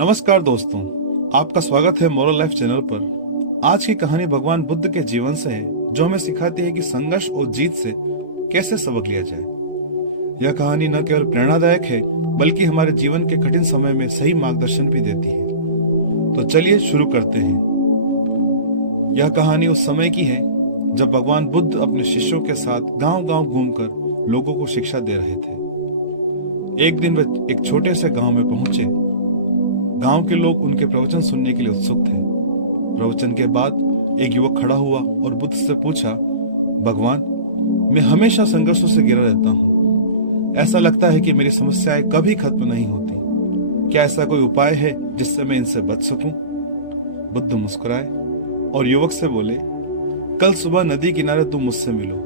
नमस्कार दोस्तों, आपका स्वागत है मोरल लाइफ चैनल पर। आज की कहानी भगवान बुद्ध के जीवन से है, जो हमें सिखाती है कि संघर्ष और जीत से कैसे सबक लिया जाए। यह कहानी न केवल प्रेरणादायक है, बल्कि हमारे जीवन के कठिन समय में सही मार्गदर्शन भी देती है। तो चलिए शुरू करते हैं। यह कहानी उस समय की है जब भगवान बुद्ध अपने शिष्यों के साथ गांव-गांव घूमकर लोगों को शिक्षा दे रहे थे। एक दिन वे एक छोटे से गांव में पहुंचे। गांव के लोग उनके प्रवचन सुनने के लिए उत्सुक थे। प्रवचन के बाद एक युवक खड़ा हुआ और बुद्ध से पूछा, भगवान, मैं हमेशा संघर्षों से घिरा रहता हूँ। ऐसा लगता है कि मेरी समस्याएं कभी खत्म नहीं होती। क्या ऐसा कोई उपाय है जिससे मैं इनसे बच सकूं? बुद्ध मुस्कुराए और युवक से बोले, कल सुबह नदी किनारे तुम मुझसे मिलो,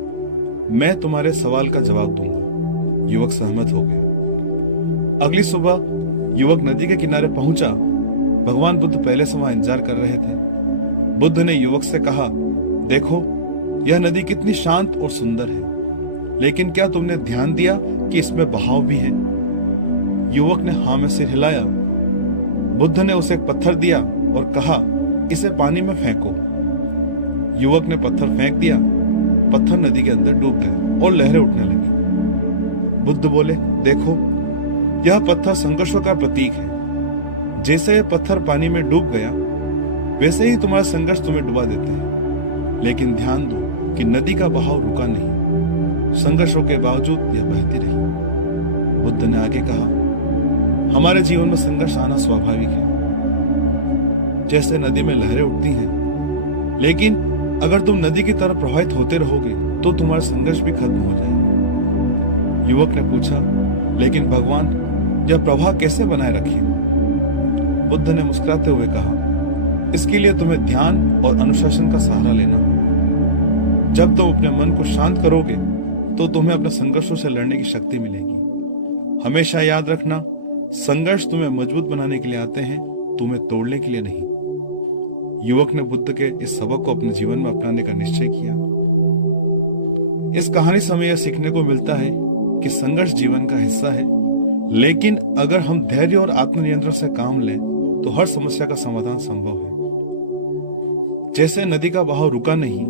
मैं तुम्हारे सवाल का जवाब दूंगा। युवक सहमत हो गए। अगली सुबह युवक नदी के किनारे पहुंचा। भगवान बुद्ध पहले से वहां इंतजार कर रहे थे। बुद्ध ने युवक से कहा, देखो, यह नदी कितनी शांत और सुंदर है, लेकिन क्या तुमने ध्यान दिया कि इसमें बहाव भी है? युवक ने हाँ में सिर हिलाया। बुद्ध ने उसे एक पत्थर दिया और कहा, इसे पानी में फेंको। युवक ने पत्थर फेंक दिया। पत्थर नदी के अंदर डूब गया और लहरें उठने लगी। बुद्ध बोले, देखो, यह पत्थर संघर्षों का प्रतीक है। जैसे यह पत्थर पानी में डूब गया, वैसे ही तुम्हारा संघर्ष तुम्हें डुबा देते हैं। लेकिन ध्यान दो कि नदी का बहाव रुका नहीं। संघर्षों के बावजूद यह बहती रही। बुद्ध ने आगे कहा, हमारे जीवन में संघर्ष आना स्वाभाविक है। जैसे नदी में लहरें उठती हैं, लेकिन अगर तुम नदी की तरफ प्रवाहित होते रहोगे तो तुम्हारा संघर्ष भी खत्म हो जाएगा। युवक ने पूछा, लेकिन भगवान, यह प्रवाह कैसे बनाए रखें? बुद्ध ने मुस्कुराते हुए कहा, इसके लिए तुम्हें ध्यान और अनुशासन का सहारा लेना होगा। जब तुम अपने मन को शांत करोगे तो तुम्हें अपने संघर्षों से लड़ने की शक्ति मिलेगी। हमेशा याद रखना, संघर्ष तुम्हें मजबूत बनाने के लिए आते हैं, तुम्हें तोड़ने के लिए नहीं। युवक ने बुद्ध के इस सबक को अपने जीवन में अपनाने का निश्चय किया। इस कहानी से हमें यह सीखने को मिलता है कि संघर्ष जीवन का हिस्सा है, लेकिन अगर हम धैर्य और आत्मनियंत्रण से काम लें तो हर समस्या का समाधान संभव है। जैसे नदी का बहाव रुका नहीं,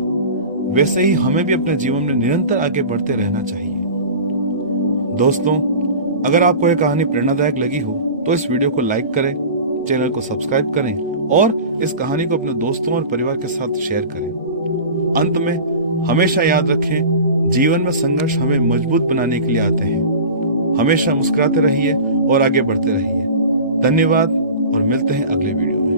वैसे ही हमें भी अपने जीवन में निरंतर आगे बढ़ते रहना चाहिए। दोस्तों, अगर आपको यह कहानी प्रेरणादायक लगी हो तो इस वीडियो को लाइक करें, चैनल को सब्सक्राइब करें और इस कहानी को अपने दोस्तों और परिवार के साथ शेयर करें। अंत में हमेशा याद रखें, जीवन में संघर्ष हमें मजबूत बनाने के लिए आते हैं। हमेशा मुस्कुराते रहिए और आगे बढ़ते रहिए। धन्यवाद और मिलते हैं अगले वीडियो में।